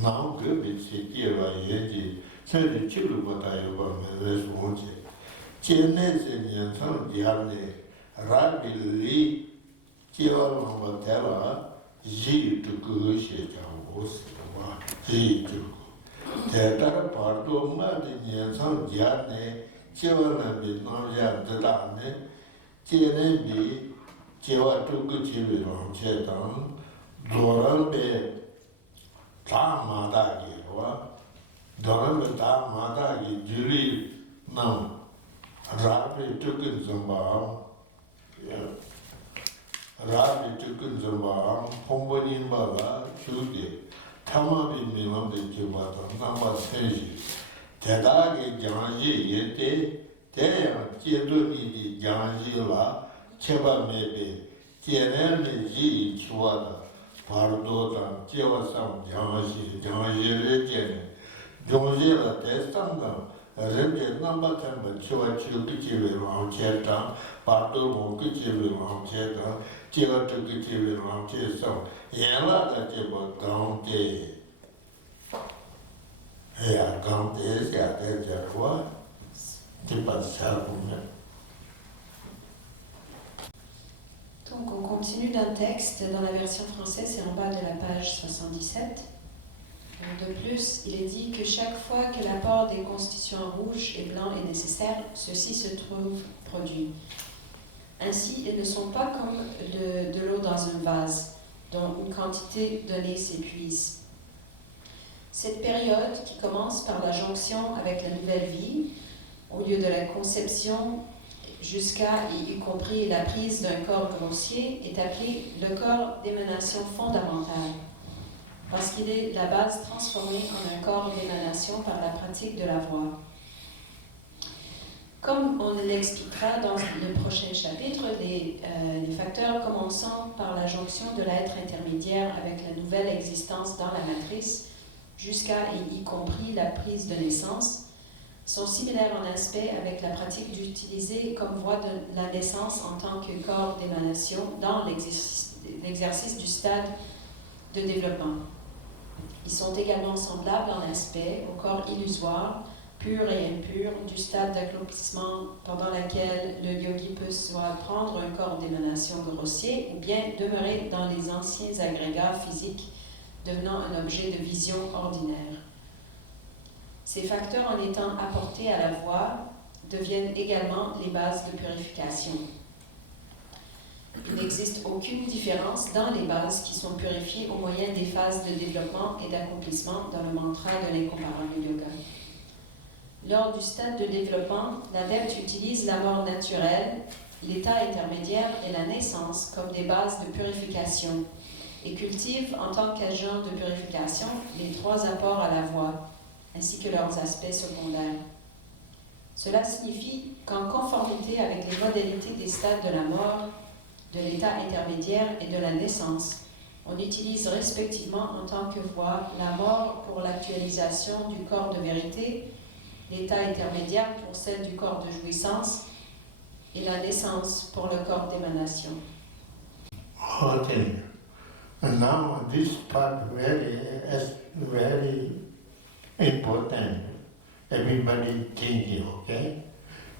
now good it's a yeji, said the children what I about this won't it. Chinese in some diarne, Rabbi Lee, Chival Matella, Ji to go shit was Ji to go. Teta Pardo Martin and some diarne, Chival and the Noja the Dane, Chine Chiva took a chili on Chetan, Doran be Tamadagi, Doran be Tamadagi, Julie, no. Rabbi took in Zamba, Rabbi took in Zamba, Pombonin Baba, Chugi, Tamabi Milam de Chibata, Nama Senji, Tedagi Janji Yete, Te, Chiedoni Janji La, Cheba Mebe, Tienel Ji Chuada, Pardota, Chevasam Janji, Janji Regene, Jonjela Testanga. Remember number 10, Chua Chukichi around Cheta, Pato Mokichi around Cheta, Chila Tukichi around Chesa, Yella that you were Gante. Yeah, Gante is at the what? Tipas Salpum. Donc on continue d'un texte dans la version française, c'est en bas de la page 77. De plus, il est dit que chaque fois que l'apport des constituants rouges et blancs est nécessaire, ceux-ci se trouvent produits. Ainsi, ils ne sont pas comme de l'eau dans un vase, dont une quantité donnée s'épuise. Cette période, qui commence par la jonction avec la nouvelle vie, au lieu de la conception jusqu'à et y compris la prise d'un corps grossier, est appelée le corps d'émanation fondamentale, parce qu'il est la base transformée en un corps d'émanation par la pratique de la voix. Comme on l'expliquera dans le prochain chapitre, les facteurs commençant par la jonction de l'être intermédiaire avec la nouvelle existence dans la matrice, jusqu'à et y compris la prise de naissance, sont similaires en aspect avec la pratique d'utiliser comme voie de la naissance en tant que corps d'émanation dans l'exercice du stade de développement. Ils sont également semblables en aspect au corps illusoire, pur et impur, du stade d'accomplissement pendant lequel le yogi peut soit prendre un corps d'émanation grossier ou bien demeurer dans les anciens agrégats physiques, devenant un objet de vision ordinaire. Ces facteurs, en étant apportés à la voix, deviennent également les bases de purification. Il n'existe aucune différence dans les bases qui sont purifiées au moyen des phases de développement et d'accomplissement dans le mantra de l'incomparable yoga. Lors du stade de développement, l'adepte utilise la mort naturelle, l'état intermédiaire et la naissance comme des bases de purification et cultive en tant qu'agent de purification les trois apports à la voix, ainsi que leurs aspects secondaires. Cela signifie qu'en conformité avec les modalités des stades de la mort, de l'état intermédiaire et de la naissance, on utilise respectivement en tant que voie la mort pour l'actualisation du corps de vérité, l'état intermédiaire pour celle du corps de jouissance et la naissance pour le corps d'émanation. Okay. And now this part very important. Everybody thinking, okay?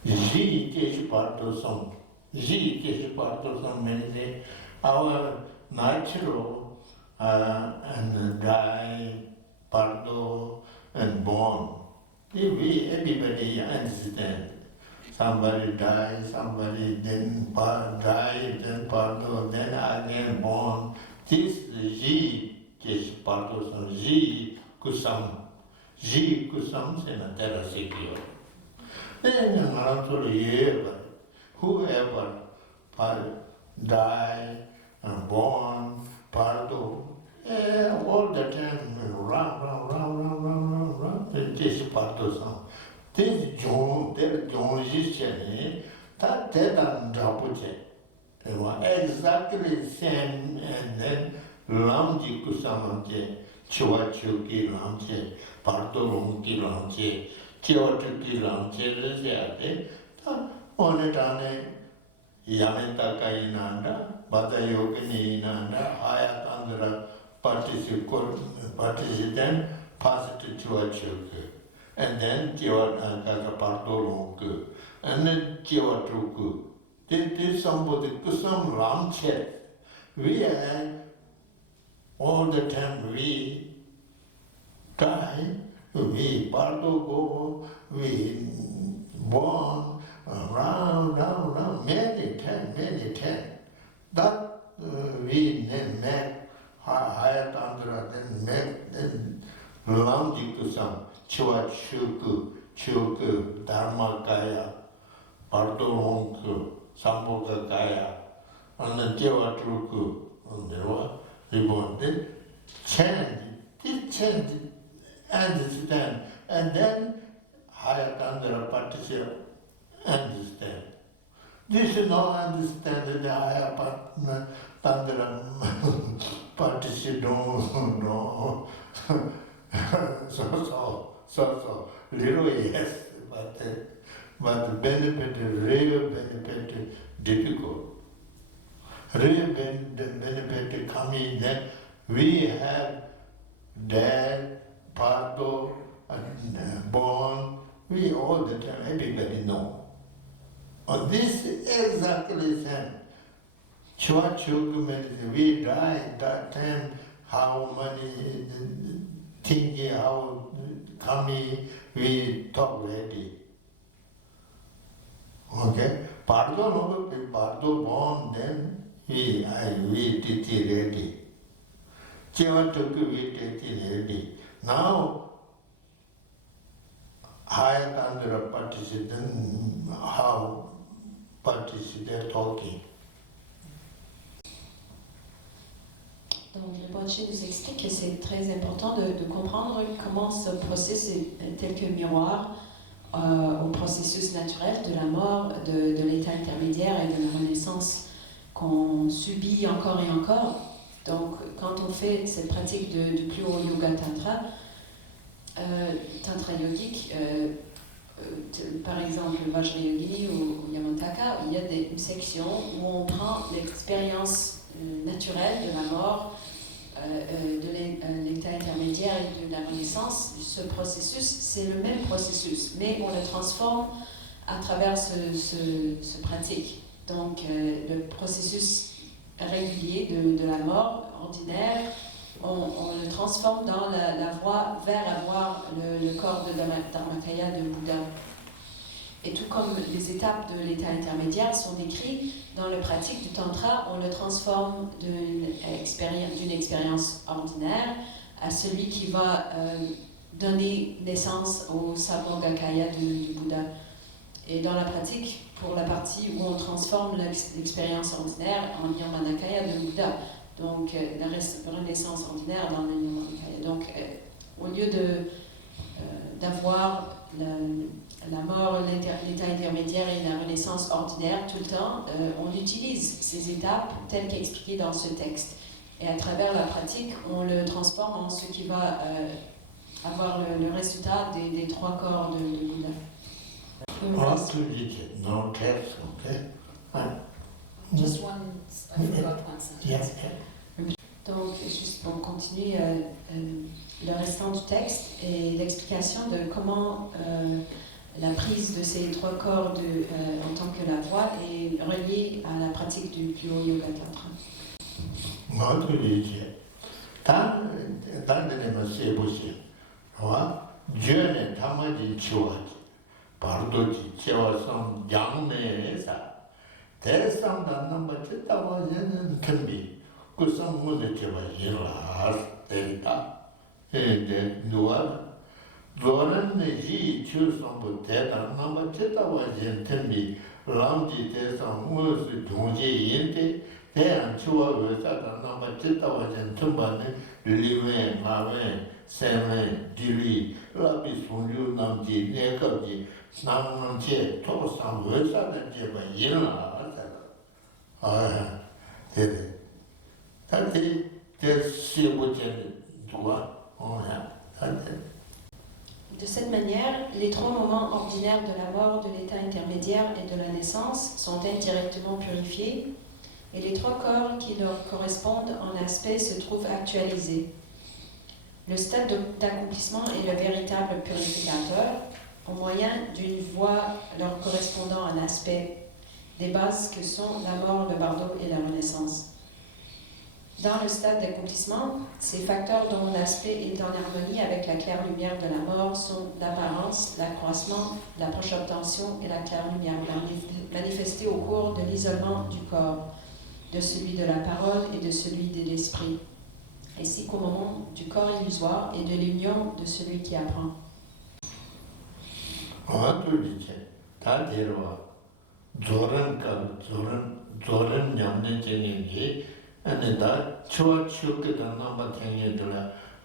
Ji is part of some. Ji is part of some means our natural and die, pardo and born. Everybody understand. Somebody die, somebody then die, then pardo, then again born. This ji is part of some. Ji kusam. Ji kusam se na terra secure. Then whoever die and born, pardo, all the time run, this pardo some. This John, that John is that and Japute. Exactly same and then Lamji Kusamante, Chuachuki Lamche, Pardo Longi Lamche, Chuachuki Lamche, on it on Yamenta Kainanda, Bata Yogini Nanda, Ayatandra, participe pass to Chuachuk, and then Chiwa Pardo and then Chiwa Truku. This somebody Kusam Ramchet. We are all the time we try, we Pardo go, we born round, many times. That we make higher Tandra, then make then Lamji Kusam, Chua Chuku, Dharma Kaya, Pardo Honku, Samboka Kaya, and then Jewa Truku, and there were reborn. Then change, understand, and then higher Tandra participate, understand. This is not understand the higher Tandra participate, no. So, little yes, but benefit, real benefit, difficult. Real benefit coming then we have dad, parto, and born, we all the time, everybody know. And this is exactly the same. Chua we died that time, how many thinking, how coming, we talk ready. Okay? Pardo born, then we teach ready. Chiva we teach ready. Now, higher Tandra participant, how participate talking. Donc, le Bonché nous explique que c'est très important de comprendre comment ce processus est tel que miroir au processus naturel de la mort, de l'état intermédiaire et de la renaissance qu'on subit encore et encore. Donc, quand on fait cette pratique du plus haut yoga tantra, tantra yogique, par exemple Vajrayogini ou Yamantaka, il y a une section où on prend l'expérience naturelle de la mort, de l'état intermédiaire et de la renaissance. Ce processus, c'est le même processus, mais on le transforme à travers ce pratique. Donc, le processus régulier de la mort ordinaire, on le transforme dans la voie vers avoir le corps de Dharmakaya de Bouddha. Et tout comme les étapes de l'état intermédiaire sont décrites dans la pratique du Tantra, on le transforme d'une expérience ordinaire à celui qui va donner naissance au Samogakaya du Bouddha. Et dans la pratique, pour la partie où on transforme l'expérience ordinaire en Nirmanakaya de Bouddha, donc la renaissance ordinaire dans le Nirmanakaya. Donc au lieu d'avoir la mort, l'état intermédiaire et la renaissance ordinaire tout le temps, on utilise ces étapes telles qu'expliquées dans ce texte. Et à travers la pratique, on le transforme en ce qui va avoir le résultat des trois corps de Bouddha. No text, okay? Just one, I forgot one sentence. Yes. Donc, juste pour continuer le restant du texte et l'explication de comment la prise de ces trois corps en tant que la voie est reliée à la pratique du plus haut yoga tantra. Pardoji Chevasam Yang Sa Tesam Danamba Chitawa Yen Kambi Kusam Munacheva Yela Delta and Dual Doran Ji Chusam Teta Namba Chitawa Yen Kambi Lamji Tesam Mus Donji Yente Tean Chua Vesata Namba Chitawa Yen Tumbane Live Mave Seven Dili Labi Sunju Namji Nekaji Namje Tosam Vesata Jeba Yena De cette manière, les trois moments ordinaires de la mort, de l'état intermédiaire et de la naissance sont indirectement purifiés et les trois corps qui leur correspondent en aspect se trouvent actualisés. Le stade d'accomplissement est le véritable purificateur, au moyen d'une voie leur correspondant en aspect, des bases que sont la mort, le bardo et la renaissance. Dans le stade d'accomplissement, ces facteurs dont l'aspect est en harmonie avec la claire lumière de la mort sont l'apparence, l'accroissement, l'approche obtention et la claire lumière manifestée au cours de l'isolement du corps, de celui de la parole et de celui de l'esprit, ainsi qu'au moment du corps illusoire et de l'union de celui qui apprend. Anita, Chua Chuka, the number 10 years,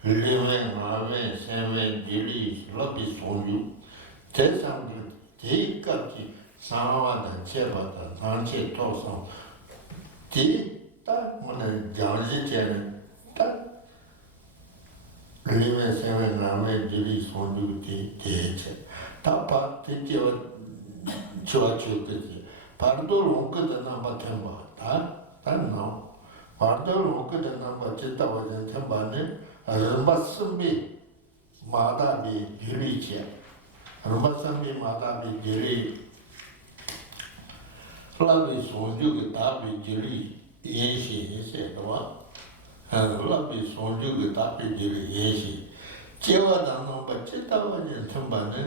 living, Rave, Seven, Dili, Lobby Sonju, Tessam, Tikati, Sanawa, the Cheva, the Tanche Tosan, Ti, that one, the Janji, that living, Seven, Rave, Dili, Sonju, Ti, Tapa, Tijo, Chua Chuka, Pardo, Longa, the number 10, that now. Pardo the number Chita was in Tambane, Rumbasumbi, Madabi, Giricia, Rumbasumbi, Madabi, Giri, Flavis, Sonju, Tabi, Giri, Yenshi, he said, what? And Flavis, Sonju, Tabi, Giri, Yenshi. Chewa the number Chita was in Tambane,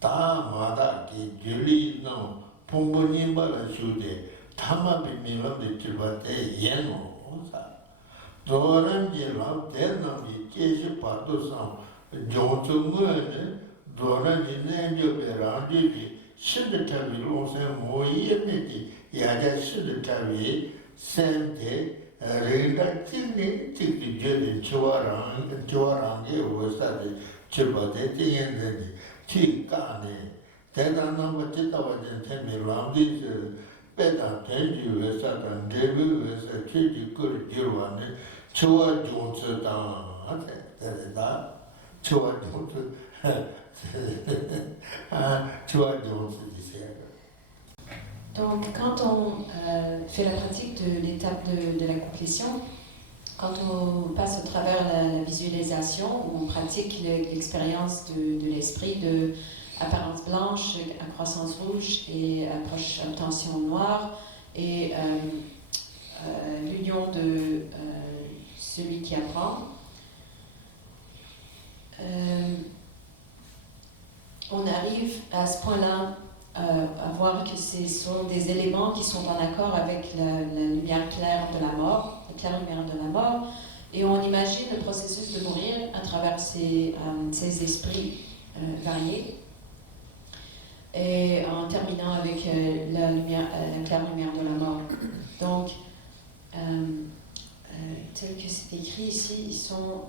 Ta Madaki, Giri, no, Pumbunimba, Shude, Tamabi, Milam, the Chibate, Yeno. Doran Jilab, Denami, Keshi Patosan, Johnson Moon, Doran Jinjo Berandi, Shidakavi, Lonsen, Moyemiti, Yaga Shidakavi, Sente, Reda Tini, Tiki Jedi, Chuarangi, was that Chibati and then Tikane. Then I know what it was in Temi Better than you as a devil as a treaty good deal one, Chua Jones down, that Chua Jones, Chua Jones is here. Donc, quand on fait la pratique de l'étape de la complétion, quand on passe au travers la visualisation, où on pratique l'expérience de l'esprit de apparence blanche, accroissance rouge et approche obtention noire, et l'union de celui qui apprend, on arrive à ce point-là à voir que ce sont des éléments qui sont en accord avec la lumière claire de la mort, la claire lumière de la mort, et on imagine le processus de mourir à travers ces esprits variés, et en terminant avec la claire lumière de la mort. Donc, tel que c'est écrit ici, ils sont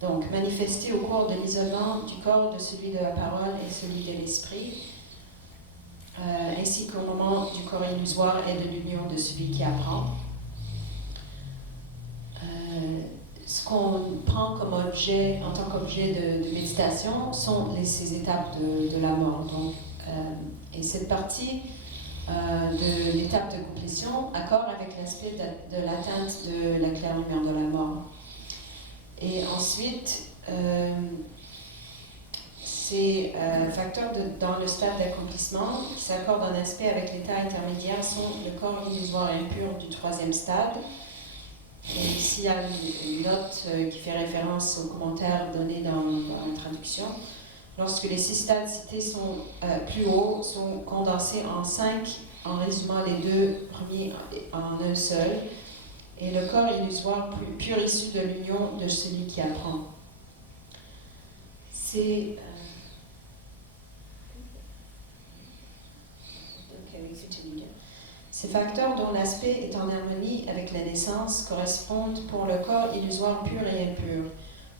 donc manifestés au cours de l'isolement du corps, de celui de la parole et celui de l'esprit, ainsi qu'au moment du corps illusoire et de l'union de celui qui apprend. Ce qu'on prend comme objet, en tant qu'objet de méditation, sont ces étapes de la mort. Donc, et cette partie de l'étape de complétion accorde avec l'aspect de l'atteinte de la claire lumière de la mort. Et ensuite, ces facteurs dans le stade d'accomplissement qui s'accordent en aspect avec l'état intermédiaire sont le corps illusoire et impur du troisième stade. Et ici, il y a une note qui fait référence aux commentaires donnés dans la traduction. Lorsque les 6 stades cités sont plus hauts, sont condensés en 5 en résumant les 2 premiers en un seul, et le corps illusoire pur issu de l'union de celui qui apprend. C'est... Ces facteurs dont l'aspect est en harmonie avec la naissance correspondent pour le corps illusoire pur et impur,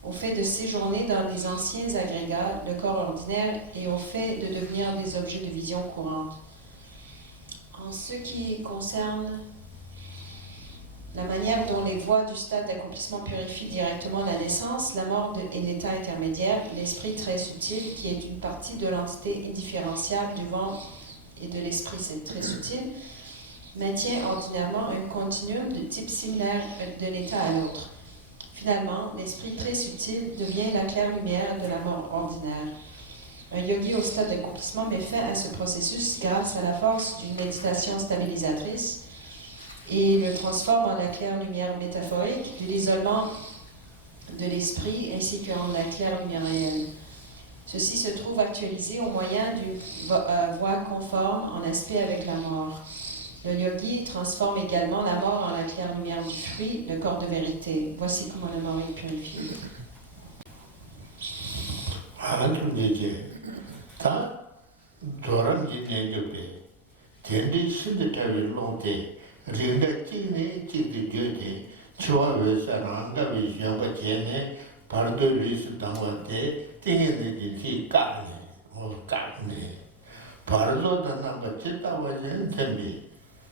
au fait de séjourner dans les anciens agrégats, le corps ordinaire, et au fait de devenir des objets de vision courante. En ce qui concerne la manière dont les voies du stade d'accomplissement purifient directement la naissance, la mort et l'état intermédiaire, l'esprit très subtil, qui est une partie de l'entité indifférenciable du vent et de l'esprit, c'est très subtil, maintient ordinairement un continuum de type similaire d'un état à l'autre. Finalement, l'esprit très subtil devient la claire lumière de la mort ordinaire. Un yogi au stade d'accomplissement met fin à ce processus grâce à la force d'une méditation stabilisatrice et le transforme en la claire lumière métaphorique de l'isolement de l'esprit ainsi qu'en la claire lumière réelle. Ceci se trouve actualisé au moyen d'une voie conforme en aspect avec la mort. Le yogi transforme également la mort en la claire lumière du fruit, le corps de vérité. Voici comment la mort est purifiée.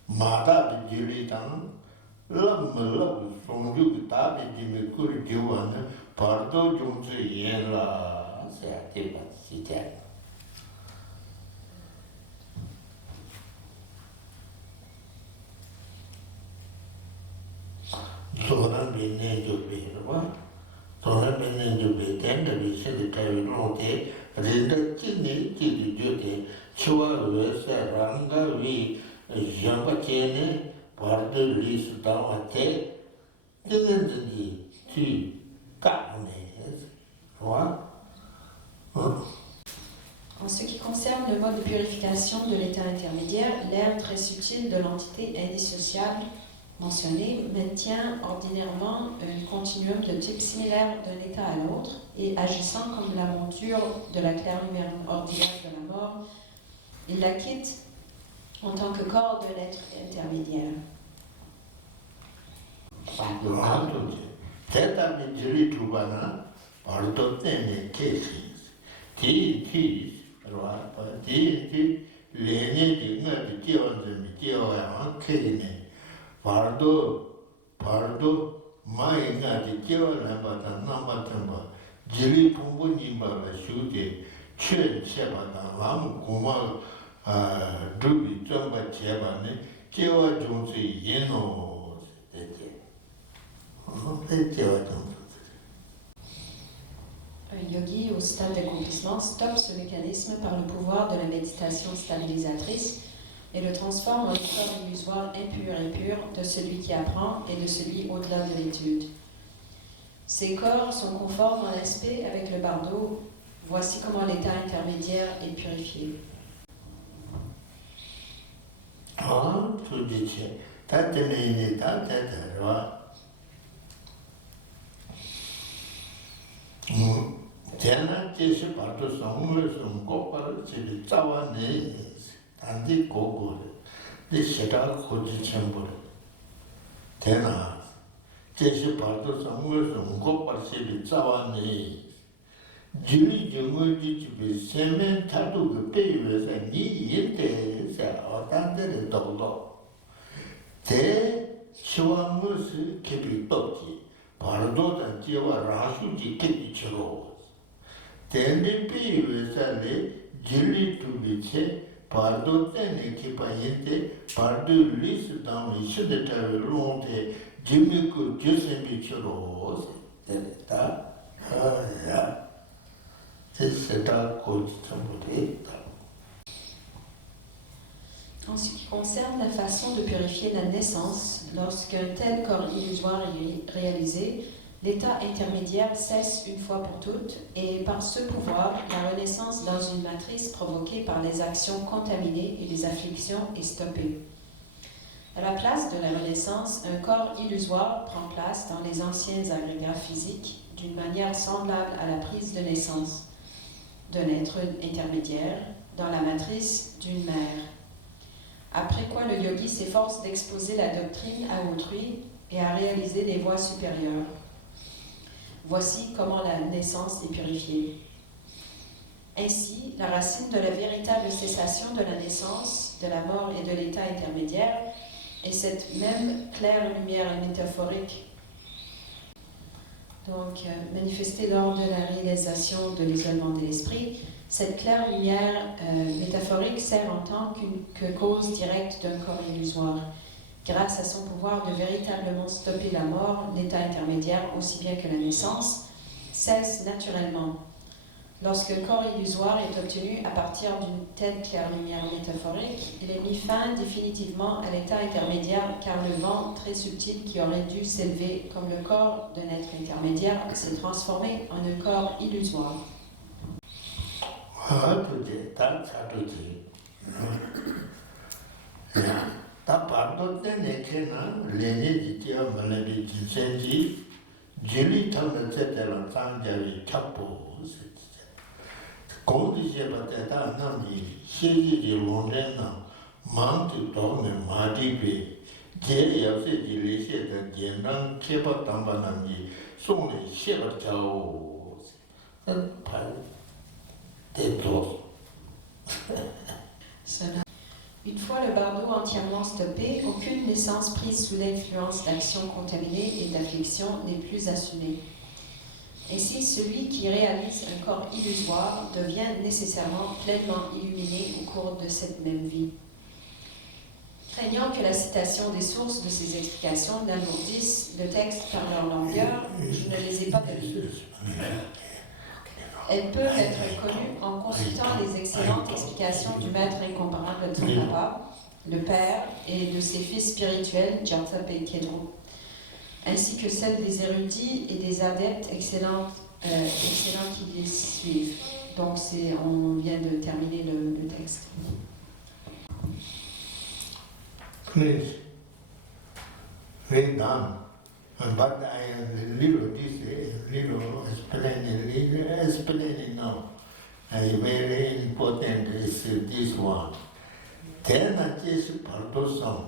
마다 비리당 럼물럼 송주 다비 지미 쿠리 디와는 바르도 좀스 예라 세티바 시제 소란 민네 조비르와 소란 민네 조비 텐데비 세디타위 로테 린다 찌니 찌디 조데 치와 외세 랑가 위 Jean-Baptiste, par de l'île dans la tête, de l'Indonésie, tu carnes. En ce qui concerne le mode de purification de l'état intermédiaire, l'air très subtil de l'entité indissociable mentionnée maintient ordinairement un continuum de type similaire d'un état à l'autre et agissant comme la monture de la claire lumière ordinaire de la mort, il la quitte en tant que corps de l'être intermédiaire. Un yogi au stade d'accomplissement stoppe ce mécanisme par le pouvoir de la méditation stabilisatrice et le transforme en état illusoire impur et pur de celui qui apprend et de celui au-delà de l'étude. Ces corps sont conformes en aspect avec le bardo. Voici comment l'état intermédiaire est purifié. tu dici, tatene tatera. Tena tesi parto samule sum kopar chili tawane andi kogore. Di seta koji chambore. Tena tesi parto samule sum kopar chili tawane jiri jungo jibi semen tatu ke pewe sa ni yente sa otandere dolo. Te chiwa musi kepi toki pardo dan jiwa rasu ji kepi chiro. Tende pewe sa le jiri tubi che pardo tene kepa yente pardo lis dami shidetawe lonte jimi ku jusembi chiro. Tene ta ya. En ce qui concerne la façon de purifier la naissance, lorsqu'un tel corps illusoire est réalisé, l'état intermédiaire cesse une fois pour toutes et par ce pouvoir, la renaissance dans une matrice provoquée par les actions contaminées et les afflictions est stoppée. À la place de la renaissance, un corps illusoire prend place dans les anciens agrégats physiques d'une manière semblable à la prise de naissance d'un être intermédiaire dans la matrice d'une mère. Après quoi le yogi s'efforce d'exposer la doctrine à autrui et à réaliser des voies supérieures. Voici comment la naissance est purifiée. Ainsi, la racine de la véritable cessation de la naissance, de la mort et de l'état intermédiaire est cette même claire lumière métaphorique Donc, manifestée lors de la réalisation de l'isolement de l'esprit, cette claire lumière métaphorique sert en tant que cause directe d'un corps illusoire. Grâce à son pouvoir de véritablement stopper la mort, l'état intermédiaire, aussi bien que la naissance, cesse naturellement. Lorsqu'un corps illusoire est obtenu à partir d'une telle claire lumière métaphorique, il est mis fin définitivement à l'état intermédiaire, car le vent très subtil qui aurait dû s'élever comme le corps d'un être intermédiaire s'est transformé en un corps illusoire. Une fois le bardeau entièrement stoppé, aucune naissance prise sous l'influence d'actions contaminées et d'affliction n'est plus assumée. Ainsi, celui qui réalise un corps illusoire devient nécessairement pleinement illuminé au cours de cette même vie. Craignant que la citation des sources de ces explications n'alourdisse le texte par leur longueur, je ne les ai pas données. Elles peuvent être connues en consultant les excellentes explications du maître incomparable Tsongkhapa, le père, et de ses fils spirituels, Gyaltsab et Kedro, ainsi que celles des érudits et des adeptes excellents qui les suivent. Donc, on vient de terminer le texte. Please, read down. But I am little explaining now. Very important is this one. Tena Jesu Pardosam.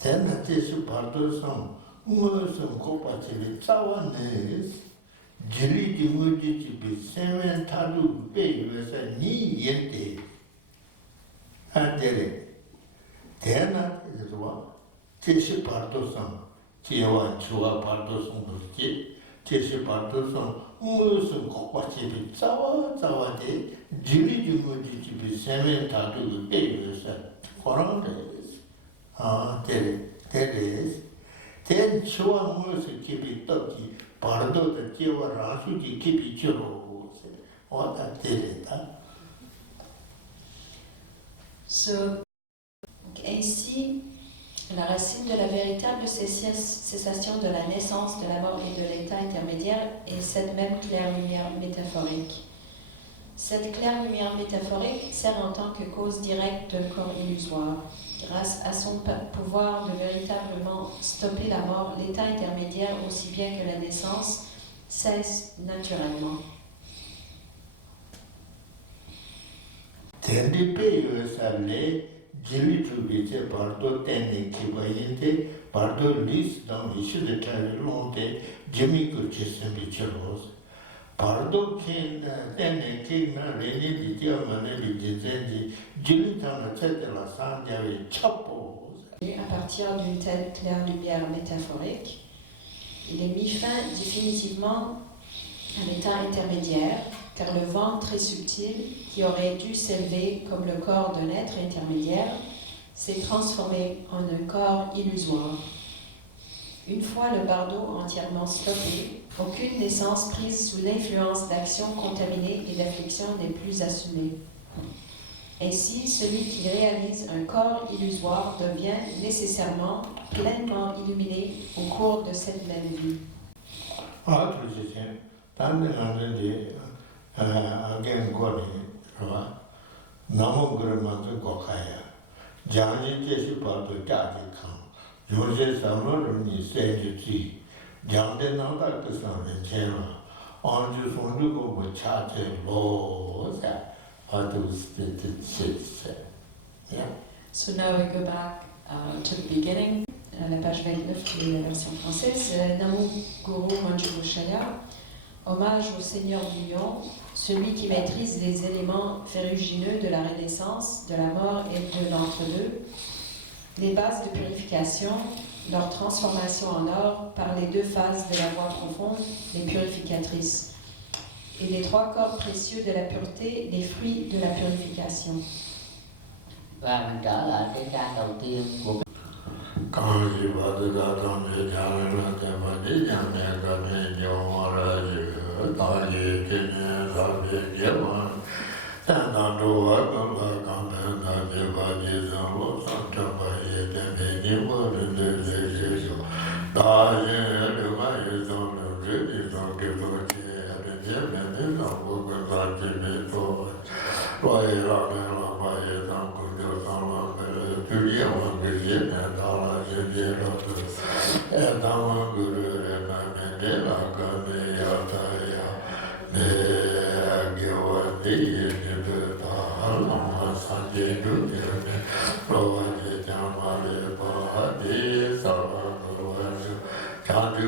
Tena Jesu Pardosam. Musum Kopa Chibi Tawanes. Jili Jimuji Chibi Seven Tadu Bay was a Ni Yente. Adere. Tena is what? Jesu Pardosam. Chiwa Chua Pardosam Burki. Jesu Pardosam. Musum Kopa Chibi Tawa de. Jili Jimuji Chibi Seven Tadu Bay was a Korandes. There is. Then Chua Musu Kibi Toki, Pardo the Chiwa Rasuji Kibi Churo. What that did it? Ainsi, la racine de la véritable cessation de la naissance, de la mort et de l'état intermédiaire est cette même claire lumière métaphorique. Cette claire lumière métaphorique sert en tant que cause directe d'un corps illusoire. Grâce à son pouvoir de véritablement stopper la mort, l'état intermédiaire, aussi bien que la naissance, cesse naturellement. Pardo kin tenne kin na reni di tia mane bi jizenji jili tana chete la sanjawe chapo. À partir d'une telle claire lumière métaphorique, il est mis fin définitivement à l'état intermédiaire, car le vent très subtil, qui aurait dû s'élever comme le corps d'un être intermédiaire, s'est transformé en un corps illusoire. Une fois le bardeau entièrement stoppé, aucune naissance prise sous l'influence d'actions contaminées et d'afflictions n'est plus assumée. Ainsi, celui qui réalise un corps illusoire devient nécessairement pleinement illuminé au cours de cette même vie. So now we go back to the beginning. La page 29 qui est la version française. Namo Guru Manjushaya. Hommage au Seigneur du Lion, celui qui maîtrise les éléments ferrugineux de la renaissance, de la mort et de l'entre-deux, les bases de purification, leur transformation en or par les 2 phases de la voie profonde, les purificatrices, et les 3 corps précieux de la pureté, les fruits de la purification. Và mình trở lại cái trang đầu tiên của Can't